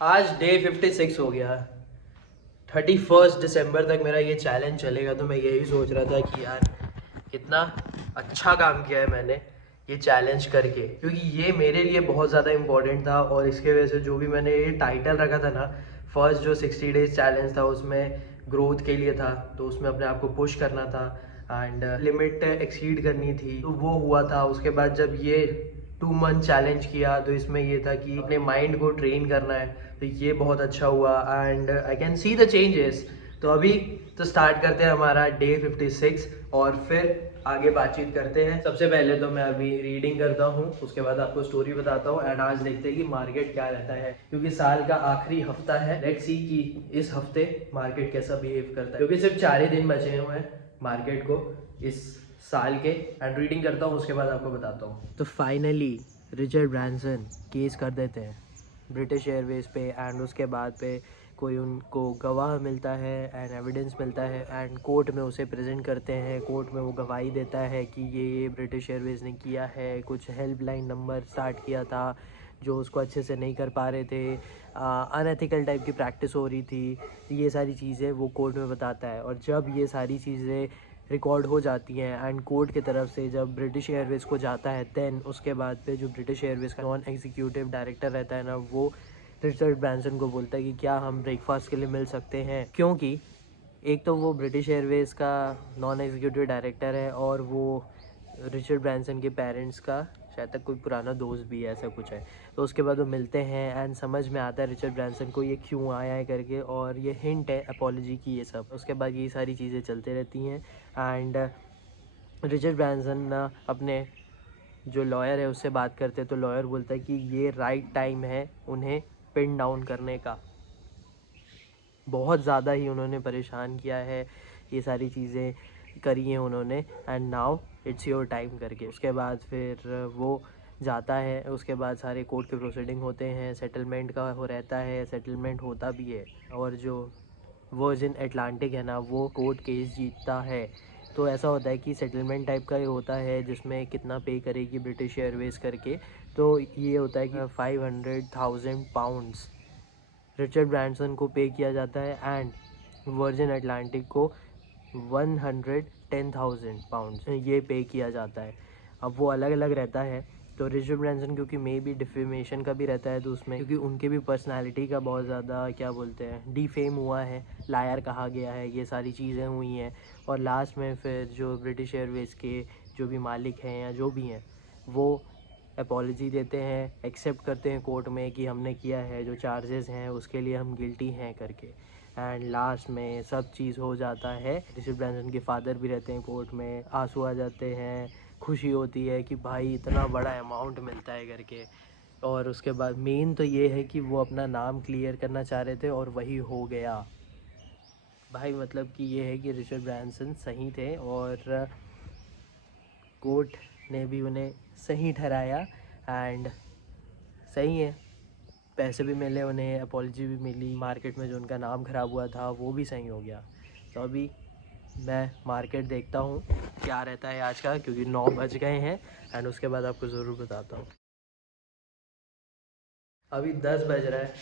आज डे 56 हो गया। 31 दिसंबर तक मेरा ये चैलेंज चलेगा, तो मैं यही सोच रहा था कि यार कितना अच्छा काम किया है मैंने ये चैलेंज करके, क्योंकि ये मेरे लिए बहुत ज़्यादा इम्पोर्टेंट था। और इसके वजह से जो भी मैंने ये टाइटल रखा था ना, फर्स्ट जो 60 डेज चैलेंज था उसमें ग्रोथ के लिए था, तो उसमें अपने आप को पुश करना था एंड लिमिट एक्सीड करनी थी, तो वो हुआ था। उसके बाद जब ये 2 मंथ चैलेंज किया तो इसमें ये था कि अपने माइंड को ट्रेन करना है, तो ये बहुत अच्छा हुआ and I can see the changes. तो अभी तो स्टार्ट करते हैं हमारा डे 56 और फिर आगे बातचीत करते हैं। सबसे पहले तो मैं अभी रीडिंग करता हूँ, उसके बाद आपको स्टोरी बताता हूँ एंड आज देखते हैं कि मार्केट क्या रहता है, क्योंकि साल का आखिरी हफ्ता है। लेट्स सी कि इस हफ्ते मार्केट कैसा बिहेव करता है, क्योंकि सिर्फ 4 ही दिन बचे हुए हैं मार्केट को इस साल के। एंड रीडिंग करता हूँ, उसके बाद आपको बताता हूँ। तो फाइनली रिचर्ड ब्रांसन केस कर देते हैं ब्रिटिश एयरवेज पे एंड उसके बाद पे कोई उनको गवाह मिलता है एंड एविडेंस मिलता है एंड कोर्ट में उसे प्रेजेंट करते हैं। कोर्ट में वो गवाही देता है कि ये ब्रिटिश एयरवेज ने किया है, कुछ हेल्पलाइन नंबर स्टार्ट किया था जो उसको अच्छे से नहीं कर पा रहे थे, अनएथिकल टाइप की प्रैक्टिस हो रही थी। तो ये सारी चीज़ें वो कोर्ट में बताता है, और जब ये सारी चीज़ें रिकॉर्ड हो जाती हैं एंड कोर्ट की तरफ से जब ब्रिटिश एयरवेज़ को जाता है, देन उसके बाद पे जो ब्रिटिश एयरवेज़ का नॉन एग्जीक्यूटिव डायरेक्टर रहता है ना, वो रिचर्ड ब्रांसन को बोलता है कि क्या हम ब्रेकफास्ट के लिए मिल सकते हैं, क्योंकि एक तो वो ब्रिटिश एयरवेज़ का नॉन एग्जीक्यूटिव डायरेक्टर है और वो रिचर्ड ब्रांसन के पेरेंट्स का शायद तक कोई पुराना दोस्त भी है, ऐसा कुछ है। तो उसके बाद वो मिलते हैं एंड समझ में आता है रिचर्ड ब्रांसन को ये क्यों आया है करके, और ये हिंट है अपॉलॉजी की ये सब। उसके बाद ये सारी चीज़ें चलते रहती हैं एंड रिचर्ड ब्रांसन ना अपने जो लॉयर है उससे बात करते हैं, तो लॉयर बोलता है कि ये राइट टाइम है उन्हें पिन डाउन करने का। बहुत ज़्यादा ही उन्होंने परेशान किया है, ये सारी चीज़ें करी हैं उन्होंने, and now it's your time करके। उसके बाद फिर वो जाता है, उसके बाद सारे कोर्ट के प्रोसीडिंग होते हैं, सेटलमेंट का हो रहता है, सेटलमेंट होता भी है, और जो वर्जिन अटलांटिक है ना, वो कोर्ट केस जीतता है। तो ऐसा होता है कि सेटलमेंट टाइप का ही होता है जिसमें कितना पे करेगी ब्रिटिश एयरवेज करके। तो ये होता है कि 500,000 पाउंड्स रिचर्ड ब्रांसन को पे किया जाता है एंड वर्जिन अटलांटिक को 110,000 पाउंड्स ये पे किया जाता है। अब वो अलग अलग रहता है, तो रिचर्ड ब्रांसन क्योंकि मे बी डिफेमेशन का भी रहता है, तो उसमें क्योंकि उनके भी पर्सनालिटी का बहुत ज़्यादा क्या बोलते हैं डिफेम हुआ है, लायर कहा गया है, ये सारी चीज़ें हुई हैं। और लास्ट में फिर जो ब्रिटिश एयरवेज़ के जो भी मालिक हैं या जो भी हैं, वो अपॉलजी देते हैं, एक्सेप्ट करते हैं कोर्ट में कि हमने किया है, जो चार्जेस हैं उसके लिए हम गिल्टी हैं करके। एंड लास्ट में सब चीज़ हो जाता है। रिचर्ड ब्रांसन के फादर भी रहते हैं कोर्ट में, आंसू आ जाते हैं, खुशी होती है कि भाई इतना बड़ा अमाउंट मिलता है करके। और उसके बाद मेन तो ये है कि वो अपना नाम क्लियर करना चाह रहे थे और वही हो गया भाई। मतलब कि ये है कि रिचर्ड ब्रांसन सही थे और कोर्ट ने भी उन्हें सही ठहराया एंड सही है, पैसे भी मिले उन्हें, अपॉलजी भी मिली, मार्केट में जो उनका नाम ख़राब हुआ था वो भी सही हो गया। तो अभी मैं मार्केट देखता हूँ क्या रहता है आज का, क्योंकि 9 बज गए हैं एंड उसके बाद आपको ज़रूर बताता हूँ। अभी 10 बज रहा है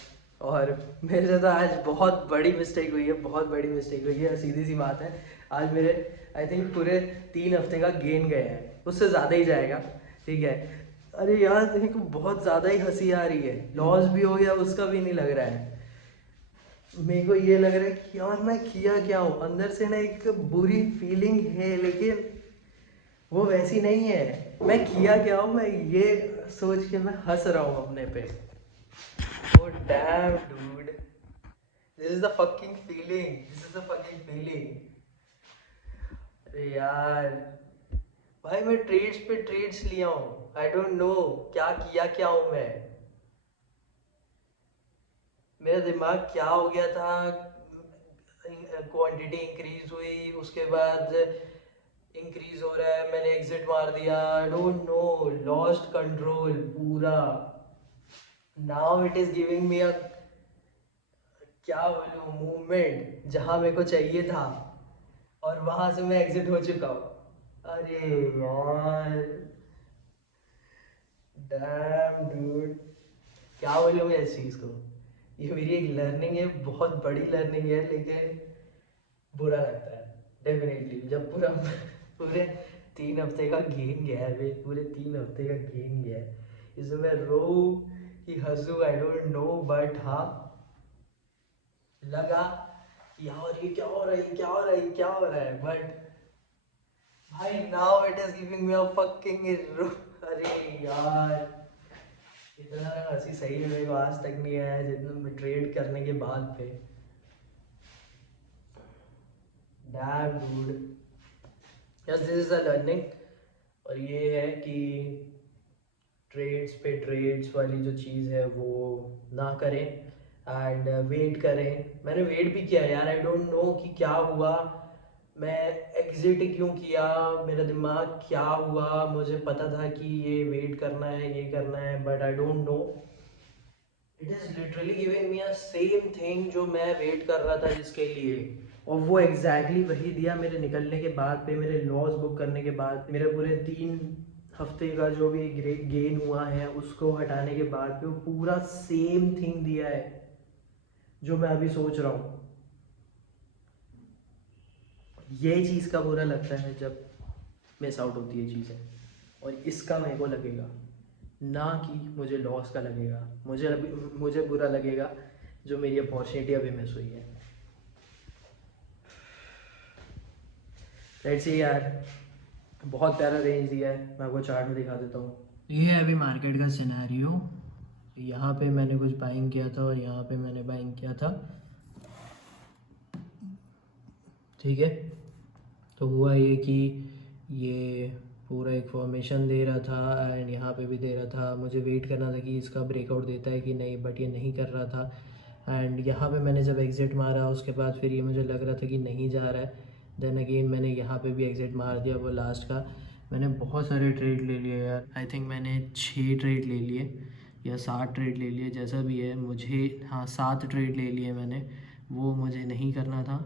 और मेरे से तो आज बहुत बड़ी मिस्टेक हुई है, बहुत बड़ी मिस्टेक हुई है, सीधी सी बात है। आज मेरे आई थिंक पूरे 3 हफ्ते का गेन गया है, उससे ज़्यादा ही जाएगा, ठीक है। अरे यार मेरे को बहुत ज़्यादा ही हंसी आ रही है, लॉस भी हो गया उसका भी नहीं लग रहा है। मेरे को ये लग रहा है कि यार मैं किया क्या हूँ, अंदर से ना एक बुरी फीलिंग है, लेकिन वो वैसी नहीं है। मैं किया क्या हूँ, मैं ये सोच के मैं हंस रहा हूँ अपने पे। Oh damn, dude. This is the fucking feeling. This is the fucking feeling. अरे यार भाई मैं ट्रेड्स पे ट्रेड्स लिया हूँ, आई डोंट नो क्या किया क्या हूँ मैं। मेरा दिमाग क्या हो गया था, क्वांटिटी इंक्रीज हुई, उसके बाद इंक्रीज हो रहा है, मैंने एग्जिट मार दिया, I don't know, lost control पूरा। Now it is giving me a क्या बोलूँ मूवमेंट जहाँ मेरे को चाहिए था, और वहां से मैं एग्जिट हो चुका हूँ। अरे यार डैम डूड, क्या बोलूँ मैं इस चीज़ को। ये मेरी एक लर्निंग है, बहुत बड़ी लर्निंग है, लेकिन बुरा लगता है डेफिनेटली जब पूरा पूरे 3 हफ्ते का गेन गया है, पूरे 3 हफ्ते का गेन गया है। इसमें मैं रो कि हंसू आई डोंट नो, बट हाँ लगा कि यार ये क्या हो रहा है, क्या हो रहा है, क्या हो रहा है, बट भाई now it is giving me a fucking, अरे यार इतना हंसी सही में मेरे को आज तक नहीं आया है जितना ट्रेड करने के बाद पे। Dam dude, yes this is a learning. और ये है कि ट्रेड्स पे ट्रेड्स वाली जो चीज़ है वो ना करें एंड वेट करें। मैंने वेट भी किया यार, आई डोंट नो कि क्या हुआ, मैं एग्जिट क्यों किया, मेरा दिमाग क्या हुआ, मुझे पता था कि ये वेट करना है, ये करना है, but I don't no, it is literally giving me a same thing जो मैं वेट कर रहा था जिसके लिए, और वो एग्जैक्टली वही दिया मेरे निकलने के बाद पे, मेरे लॉस बुक करने के बाद, मेरे पूरे 3 हफ्ते का जो भी गेन हुआ है उसको हटाने के बाद पे वो पूरा सेम थिंग दिया है जो मैं अभी सोच रहा हूँ। ये चीज़ का बुरा लगता है जब मिस आउट होती है चीज़ें, और इसका मेरे को लगेगा ना कि मुझे लॉस का लगेगा, मुझे बुरा लगेगा जो मेरी अपॉर्चुनिटी अभी मिस हुई है। लेट्स सी यार, बहुत प्यारा रेंज दिया है, मैं आपको चार्ट में दिखा देता हूँ। ये है अभी मार्केट का सिनेरियो, यहाँ पे मैंने कुछ बाइंग किया था और यहाँ पे मैंने बाइंग किया था, ठीक है। तो हुआ ये कि ये पूरा एक फॉर्मेशन दे रहा था एंड यहाँ पे भी दे रहा था, मुझे वेट करना था कि इसका ब्रेकआउट देता है कि नहीं, बट ये नहीं कर रहा था। एंड यहाँ पे मैंने जब एग्ज़िट मारा उसके बाद फिर ये मुझे लग रहा था कि नहीं जा रहा है, देन अगेन मैंने यहाँ पे भी एग्ज़िट मार दिया। वो लास्ट का मैंने बहुत सारे ट्रेड ले लिए यार, आई थिंक मैंने 6 ट्रेड ले लिए या 7 ट्रेड ले लिए, जैसा भी है मुझे, हाँ 7 ट्रेड ले लिए मैंने। वो मुझे नहीं करना था,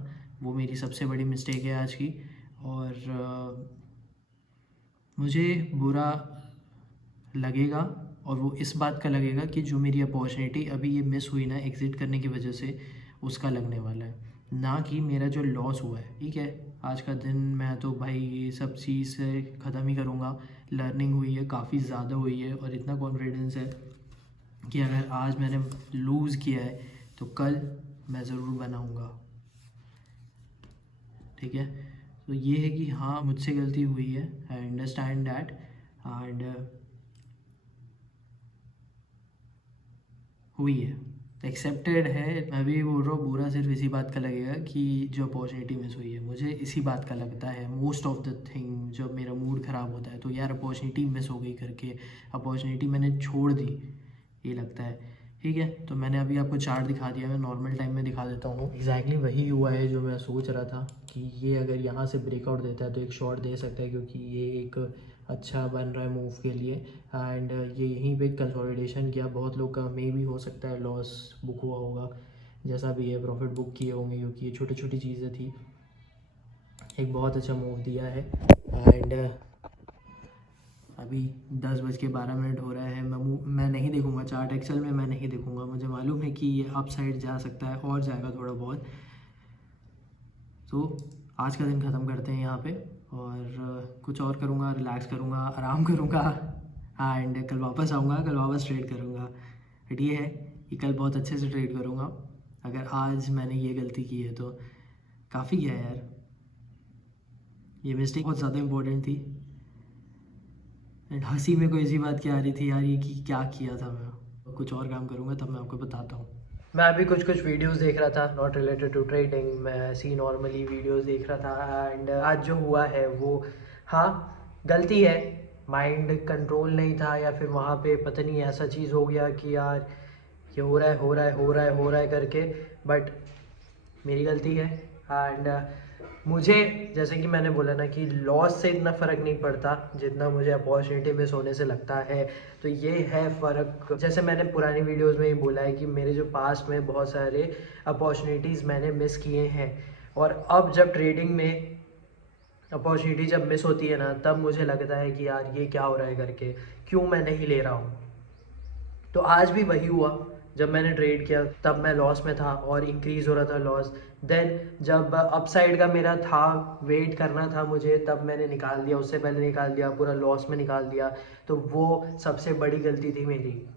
वो मेरी सबसे बड़ी मिस्टेक है आज की। और मुझे बुरा लगेगा, और वो इस बात का लगेगा कि जो मेरी अपॉर्चुनिटी अभी ये मिस हुई ना एग्ज़िट करने की वजह से, उसका लगने वाला है, ना कि मेरा जो लॉस हुआ है। ठीक है, आज का दिन मैं तो भाई ये सब चीज़ से ख़त्म ही करूँगा। लर्निंग हुई है, काफ़ी ज़्यादा हुई है, और इतना कॉन्फिडेंस है कि अगर आज मैंने लूज़ किया है तो कल मैं ज़रूर बनाऊँगा, ठीक है। तो ये है कि हाँ मुझसे गलती हुई है, आई अंडरस्टैंड दैट, एंड हुई है, एक्सेप्टेड है। मैं भी बोल रहा हूँ बुरा सिर्फ इसी बात का लगेगा कि जो अपॉर्चुनिटी मिस हुई है, मुझे इसी बात का लगता है मोस्ट ऑफ द थिंग। जब मेरा मूड ख़राब होता है तो यार अपॉर्चुनिटी मिस हो गई करके, अपॉर्चुनिटी मैंने छोड़ दी, ये लगता है। ठीक है, तो मैंने अभी आपको चार्ट दिखा दिया, मैं नॉर्मल टाइम में दिखा देता हूँ। एग्जैक्टली वही हुआ है जो मैं सोच रहा था कि ये अगर यहाँ से ब्रेकआउट देता है तो एक शॉट दे सकता है, क्योंकि ये एक अच्छा बन रहा है मूव के लिए। एंड ये यहीं पे कंसोलिडेशन किया, बहुत लोग का मे भी हो सकता है लॉस बुक हुआ होगा, जैसा भी है प्रॉफिट बुक किए होंगे, क्योंकि ये छोटी छोटी चीज़ें थी। एक बहुत अच्छा मूव दिया है। एंड अभी 10:12 हो रहा है, मैं नहीं देखूंगा चार्ट, एक्सेल में मैं नहीं देखूंगा, मुझे मालूम है कि ये अप साइड जा सकता है और जाएगा थोड़ा बहुत। तो आज का दिन ख़त्म करते हैं यहाँ पे, और कुछ और करूँगा, रिलैक्स करूँगा, आराम करूँगा, एंड कल वापस आऊँगा, कल वापस ट्रेड करूँगा। बट ये है कि कल बहुत अच्छे से ट्रेड करूँगा। अगर आज मैंने ये गलती की है तो काफ़ी किया है यार, ये मिस्टेक बहुत ज़्यादा इम्पोर्टेंट थी। एंड हंसी में कोई ऐसी बात क्या आ रही थी यार, ये कि क्या किया था मैं, कुछ और काम करूँगा तब मैं आपको बताता हूँ। मैं अभी कुछ वीडियोस देख रहा था, नॉट रिलेटेड टू ट्रेडिंग, मैं ऐसी नॉर्मली वीडियोस देख रहा था। एंड आज जो हुआ है वो, हाँ गलती है, माइंड कंट्रोल नहीं था, या फिर वहाँ पे पता नहीं ऐसा चीज़ हो गया कि यार ये हो रहा है हो रहा है हो रहा है हो रहा है करके, बट मेरी गलती है। एंड मुझे, जैसे कि मैंने बोला ना कि लॉस से इतना फ़र्क नहीं पड़ता जितना मुझे अपॉर्चुनिटी मिस होने से लगता है। तो ये है फ़र्क। जैसे मैंने पुरानी वीडियोस में ये बोला है कि मेरे जो पास्ट में बहुत सारे अपॉर्चुनिटीज़ मैंने मिस किए हैं, और अब जब ट्रेडिंग में अपॉर्चुनिटी जब मिस होती है ना, तब मुझे लगता है कि यार ये क्या हो रहा है करके, क्यों मैं नहीं ले रहा हूँ। तो आज भी वही हुआ जब मैंने ट्रेड किया तब मैं लॉस में था और इंक्रीज़ हो रहा था लॉस। देन जब अपसाइड का मेरा था, वेट करना था मुझे, तब मैंने निकाल दिया, उससे पहले निकाल दिया, पूरा लॉस में निकाल दिया। तो वो सबसे बड़ी गलती थी मेरी,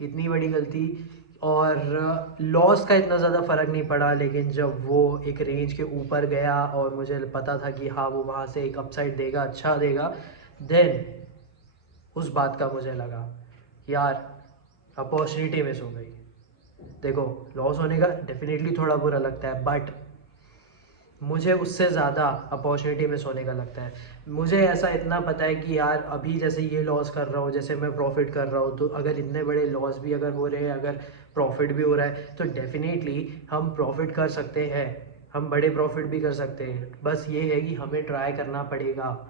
इतनी बड़ी गलती। और लॉस का इतना ज़्यादा फ़र्क नहीं पड़ा, लेकिन जब वो एक रेंज के ऊपर गया और मुझे पता था कि हाँ वो वहाँ से एक अपसाइड देगा, अच्छा देगा, देन उस बात का मुझे लगा यार अपॉर्चुनिटी मिस हो गई। देखो, लॉस होने का डेफिनेटली थोड़ा बुरा लगता है, बट मुझे उससे ज़्यादा अपॉर्चुनिटी मिस होने का लगता है। मुझे ऐसा इतना पता है कि यार अभी जैसे ये लॉस कर रहा हूँ, जैसे मैं प्रॉफिट कर रहा हूँ, तो अगर इतने बड़े लॉस भी अगर हो रहे हैं, अगर प्रॉफिट भी हो रहा है, तो डेफिनेटली हम प्रॉफिट कर सकते हैं, हम बड़े प्रॉफिट भी कर सकते हैं। बस ये है कि हमें ट्राई करना पड़ेगा,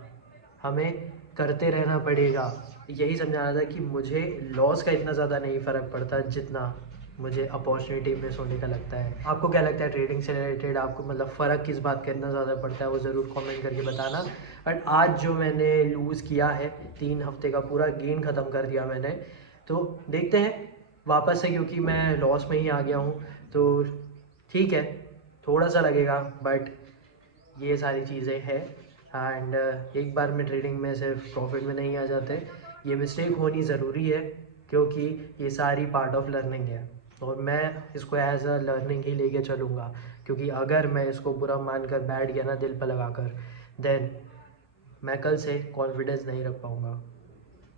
हमें करते रहना पड़ेगा। यही समझाना था कि मुझे लॉस का इतना ज़्यादा नहीं फ़र्क पड़ता जितना मुझे अपॉर्चुनिटी मिस होने का लगता है। आपको क्या लगता है ट्रेडिंग से रिलेटेड, आपको मतलब फ़र्क किस बात का इतना ज़्यादा पड़ता है, वो ज़रूर कमेंट करके बताना। बट आज जो मैंने लूज़ किया है, 3 हफ्ते का पूरा गेन ख़त्म कर दिया मैंने, तो देखते हैं वापस से, क्योंकि मैं लॉस में ही आ गया हूँ, तो ठीक है थोड़ा सा लगेगा, बट ये सारी चीज़ें हैं। एंड एक बार में ट्रेडिंग में सिर्फ प्रॉफिट में नहीं आ जाते, ये मिस्टेक होनी ज़रूरी है, क्योंकि ये सारी पार्ट ऑफ लर्निंग है और मैं इसको एज अ लर्निंग ही लेके चलूँगा। क्योंकि अगर मैं इसको बुरा मान कर बैठ गया ना दिल पर लगा कर, देन मैं कल से कॉन्फिडेंस नहीं रख पाऊँगा।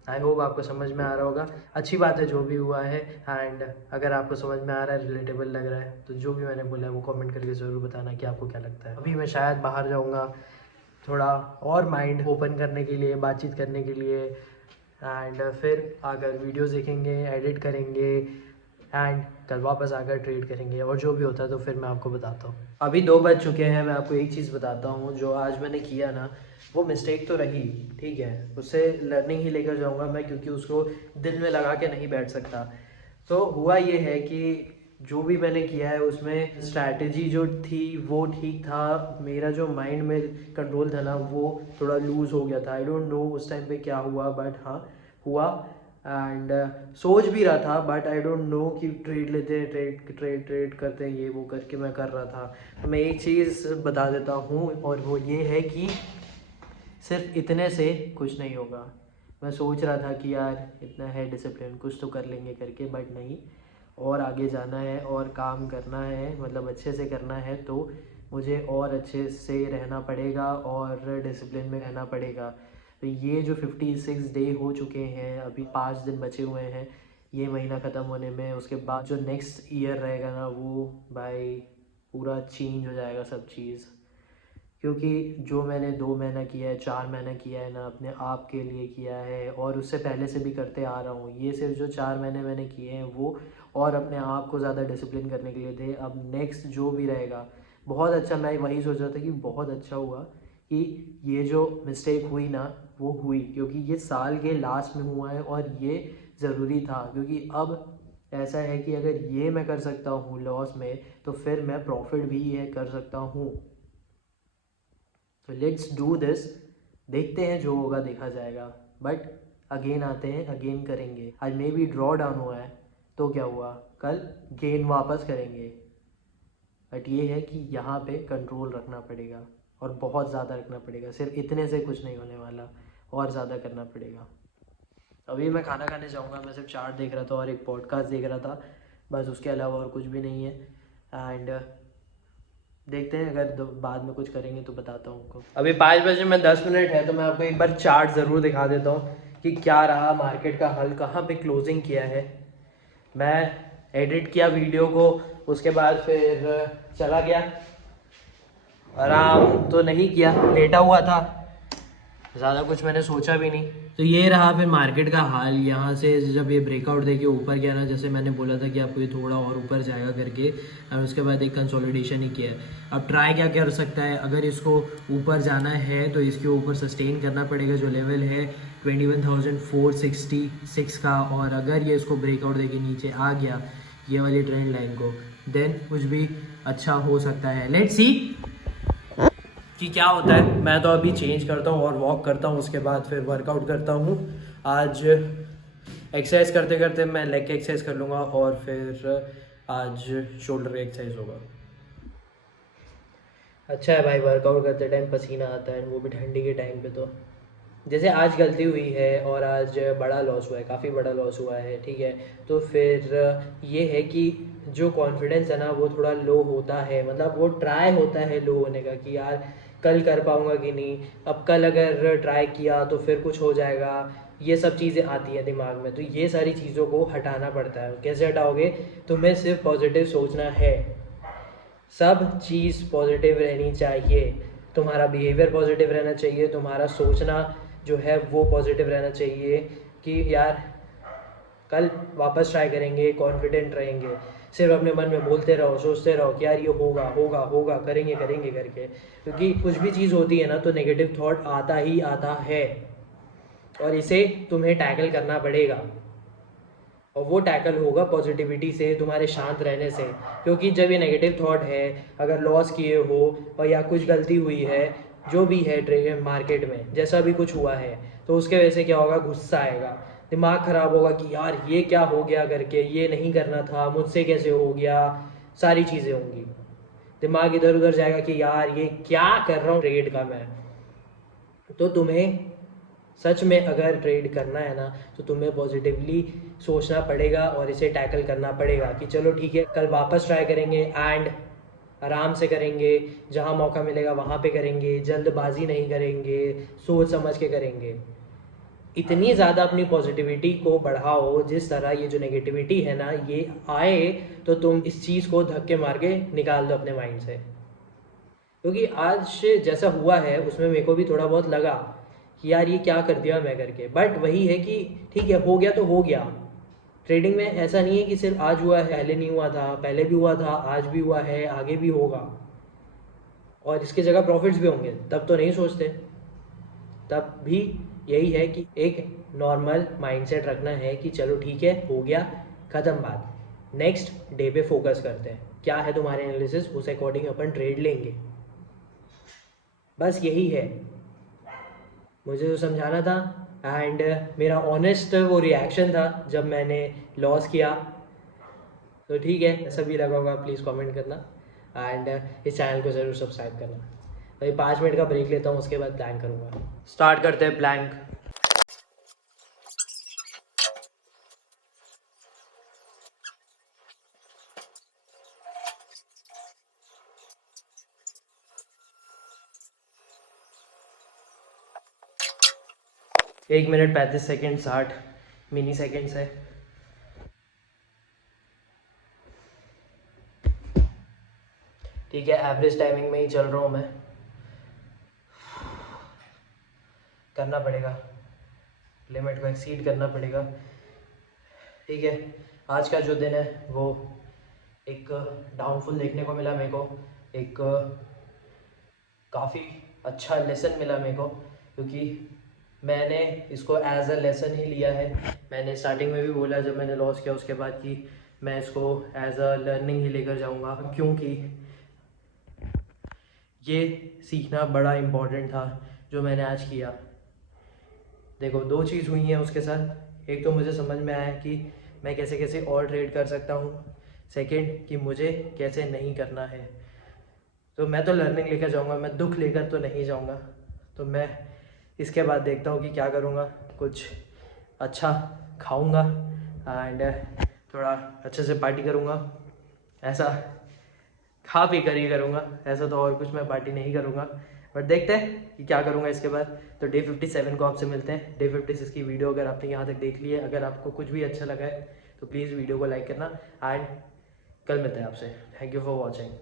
आई होप आपको समझ में आ रहा होगा। अच्छी बात है जो भी हुआ है, एंड अगर आपको समझ में आ रहा है, रिलेटेबल लग रहा है, तो जो भी मैंने बोला है वो कमेंट करके ज़रूर बताना कि आपको क्या लगता है। अभी मैं शायद बाहर जाऊँगा थोड़ा और माइंड ओपन करने के लिए, बातचीत करने के लिए, एंड फिर आकर वीडियोस देखेंगे, एडिट करेंगे, एंड कल वापस आकर ट्रेड करेंगे, और जो भी होता है तो फिर मैं आपको बताता हूँ। अभी 2 बज चुके हैं। मैं आपको एक चीज़ बताता हूँ, जो आज मैंने किया ना, वो मिस्टेक तो रही, ठीक है, उससे लर्निंग ही लेकर जाऊँगा मैं, क्योंकि उसको दिल में लगा के नहीं बैठ सकता। तो हुआ ये है कि जो भी मैंने किया है उसमें स्ट्रैटेजी जो थी वो ठीक था, मेरा जो माइंड में कंट्रोल था ना वो थोड़ा लूज़ हो गया था। आई डोंट नो उस टाइम पे क्या हुआ, बट हाँ हुआ। एंड सोच भी रहा था, बट आई डोंट नो कि ट्रेड लेते हैं, ट्रेड करते हैं, ये वो करके मैं कर रहा था। तो मैं एक चीज़ बता देता हूँ, और वो ये है कि सिर्फ इतने से कुछ नहीं होगा। मैं सोच रहा था कि यार इतना है डिसिप्लिन, कुछ तो कर लेंगे करके, बट नहीं, और आगे जाना है और काम करना है, मतलब अच्छे से करना है, तो मुझे और अच्छे से रहना पड़ेगा और डिसिप्लिन में रहना पड़ेगा। तो ये जो 56 डे हो चुके हैं, अभी 5 दिन बचे हुए हैं ये महीना ख़त्म होने में, उसके बाद जो नेक्स्ट ईयर रहेगा ना, वो भाई पूरा चेंज हो जाएगा सब चीज़। क्योंकि जो मैंने 2 महीना किया है, 4 महीना किया है ना, अपने आप के लिए किया है, और उससे पहले से भी करते आ रहा हूँ। ये सिर्फ जो 4 महीने मैंने किए हैं वो और अपने आप को ज़्यादा डिसिप्लिन करने के लिए थे। अब नेक्स्ट जो भी रहेगा बहुत अच्छा। मैं वही सोच रहा था कि बहुत अच्छा हुआ कि ये जो मिस्टेक हुई ना वो हुई, क्योंकि ये साल के लास्ट में हुआ है और ये ज़रूरी था। क्योंकि अब ऐसा है कि अगर ये मैं कर सकता हूँ लॉस में, तो फिर मैं प्रॉफिट भी ये कर सकता हूँ। तो लेट्स डू दिस, देखते हैं जो होगा देखा जाएगा, बट अगेन आते हैं, अगेन करेंगे। आज मे बी ड्रॉ डाउन हुआ है तो क्या हुआ, कल गेन वापस करेंगे। बट ये है कि यहाँ पे कंट्रोल रखना पड़ेगा और बहुत ज़्यादा रखना पड़ेगा, सिर्फ इतने से कुछ नहीं होने वाला, और ज़्यादा करना पड़ेगा। अभी मैं खाना खाने जाऊँगा, मैं सिर्फ चार्ट देख रहा था और एक पॉडकास्ट देख रहा था, बस उसके अलावा और कुछ भी नहीं है। एंड देखते हैं, अगर बाद में कुछ करेंगे तो बताता हूँ आपको। अभी 5 बजे में 10 मिनट है, तो मैं आपको एक बार चार्ट ज़रूर दिखा देता हूँ कि क्या रहा मार्केट का हाल, कहाँ पे क्लोजिंग किया है। मैं एडिट किया वीडियो को, उसके बाद फिर चला गया, आराम तो नहीं किया, लेटा हुआ था, ज़्यादा कुछ मैंने सोचा भी नहीं। तो ये रहा फिर मार्केट का हाल। यहाँ से जब ये ब्रेकआउट देके ऊपर गया ना, जैसे मैंने बोला था कि आपको ये थोड़ा और ऊपर जाएगा करके, और उसके बाद एक कंसोलिडेशन ही किया है। अब ट्राई क्या कर सकता है, अगर इसको ऊपर जाना है तो इसके ऊपर सस्टेन करना पड़ेगा जो लेवल है 21,466 का, और अगर ये इसको ब्रेकआउट देके नीचे आ गया ये वाली ट्रेंड लाइन को, देन कुछ भी अच्छा हो सकता है। लेट्स सी कि क्या होता है। मैं तो अभी चेंज करता हूँ और वॉक करता हूँ, उसके बाद फिर वर्कआउट करता हूँ। आज एक्सरसाइज करते करते मैं लेग की एक्सरसाइज कर लूँगा और फिर आज शोल्डर की एक्सरसाइज होगा। अच्छा है भाई, वर्कआउट करते टाइम पसीना आता है, वो भी ठंडी के टाइम पे। तो जैसे आज गलती हुई है और आज बड़ा लॉस हुआ है, काफ़ी बड़ा लॉस हुआ है, ठीक है, तो फिर ये है कि जो कॉन्फिडेंस है ना वो थोड़ा लो होता है, मतलब वो ट्राई होता है लो होने का कि यार कल कर पाऊँगा कि नहीं, अब कल अगर ट्राई किया तो फिर कुछ हो जाएगा, ये सब चीज़ें आती हैं दिमाग में। तो ये सारी चीज़ों को हटाना पड़ता है। कैसे हटाओगे? तुम्हें सिर्फ पॉजिटिव सोचना है, सब चीज़ पॉजिटिव रहनी चाहिए, तुम्हारा बिहेवियर पॉजिटिव रहना चाहिए, तुम्हारा सोचना जो है वो पॉजिटिव रहना चाहिए कि यार कल वापस ट्राई करेंगे, कॉन्फिडेंट रहेंगे। सिर्फ अपने मन में बोलते रहो, सोचते रहो कि यार ये होगा होगा होगा, करेंगे करेंगे करके, क्योंकि कुछ भी चीज़ होती है ना तो नेगेटिव थॉट आता ही आता है और इसे तुम्हें टैकल करना पड़ेगा। और वो टैकल होगा पॉजिटिविटी से, तुम्हारे शांत रहने से। क्योंकि जब ये नेगेटिव थॉट है, अगर लॉस किए हो और या कुछ गलती हुई है, जो भी है ट्रेड मार्केट में जैसा भी कुछ हुआ है, तो उसके वजह से क्या होगा, गुस्सा आएगा, दिमाग ख़राब होगा कि यार ये क्या हो गया करके, ये नहीं करना था, मुझसे कैसे हो गया, सारी चीज़ें होंगी। दिमाग इधर उधर जाएगा कि यार ये क्या कर रहा हूँ ट्रेड का मैं। तो तुम्हें सच में अगर ट्रेड करना है ना तो तुम्हें पॉजिटिवली सोचना पड़ेगा और इसे टैकल करना पड़ेगा कि चलो ठीक है, कल वापस ट्राई करेंगे एंड आराम से करेंगे, जहाँ मौका मिलेगा वहाँ पे करेंगे, जल्दबाजी नहीं करेंगे, सोच समझ के करेंगे। इतनी ज़्यादा अपनी पॉजिटिविटी को बढ़ाओ, जिस तरह ये जो नेगेटिविटी है ना ये आए तो तुम इस चीज़ को धक्के मार के निकाल दो अपने माइंड से। क्योंकि आज जैसा हुआ है उसमें मेरे को भी थोड़ा बहुत लगा कि यार ये क्या कर दिया मैं करके, बट वही है कि ठीक है, हो गया तो हो गया। ट्रेडिंग में ऐसा नहीं है कि सिर्फ आज हुआ है, पहले नहीं हुआ था, पहले भी हुआ था, आज भी हुआ है, आगे भी होगा और इसकी जगह प्रॉफिट्स भी होंगे, तब तो नहीं सोचते। तब भी यही है कि एक नॉर्मल माइंडसेट रखना है कि चलो ठीक है, हो गया, ख़त्म बात, नेक्स्ट डे पे फोकस करते हैं, क्या है तुम्हारे एनालिसिस, उस अकॉर्डिंग अपन ट्रेड लेंगे। बस यही है मुझे जो समझाना था। एंड मेरा ऑनेस्ट वो रिएक्शन था जब मैंने लॉस किया। तो ठीक है, ऐसा भी लगा होगा प्लीज़ कमेंट करना एंड इस चैनल को ज़रूर सब्सक्राइब करना। भाई 5 मिनट का ब्रेक लेता हूँ, उसके बाद प्लैंक करूँगा। स्टार्ट करते हैं प्लैंक। एक मिनट 35 सेकेंड 60 मिनी सेकेंड्स है। ठीक है, एवरेज टाइमिंग में ही चल रहा हूँ मैं, करना पड़ेगा, लिमिट को एक्सीड करना पड़ेगा। ठीक है, आज का जो दिन है वो एक डाउनफॉल देखने को मिला मेरे को, एक काफ़ी अच्छा लेसन मिला मेरे को, क्योंकि मैंने इसको एज अ लेसन ही लिया है। मैंने स्टार्टिंग में भी बोला जब मैंने लॉस किया उसके बाद कि मैं इसको एज अ लर्निंग ही लेकर जाऊंगा, क्योंकि ये सीखना बड़ा इम्पोर्टेंट था जो मैंने आज किया। देखो, दो चीज़ हुई हैं उसके साथ। एक तो मुझे समझ में आया कि मैं कैसे कैसे और ट्रेड कर सकता हूँ, सेकंड कि मुझे कैसे नहीं करना है। तो मैं तो लर्निंग लेकर जाऊँगा, मैं दुख लेकर तो नहीं जाऊँगा। तो मैं इसके बाद देखता हूँ कि क्या करूँगा, कुछ अच्छा खाऊँगा एंड थोड़ा अच्छे से पार्टी करूँगा। ऐसा खा पी कर ही करूँगा, ऐसा तो और कुछ मैं पार्टी नहीं करूँगा, बट देखते हैं कि क्या करूँगा इसके बाद। तो डे 57 को आपसे मिलते हैं। डे 56 की वीडियो अगर आपने यहाँ तक देख ली है, अगर आपको कुछ भी अच्छा लगा है तो प्लीज़ वीडियो को लाइक करना एंड कल मिलते हैं आपसे। Thank you for watching.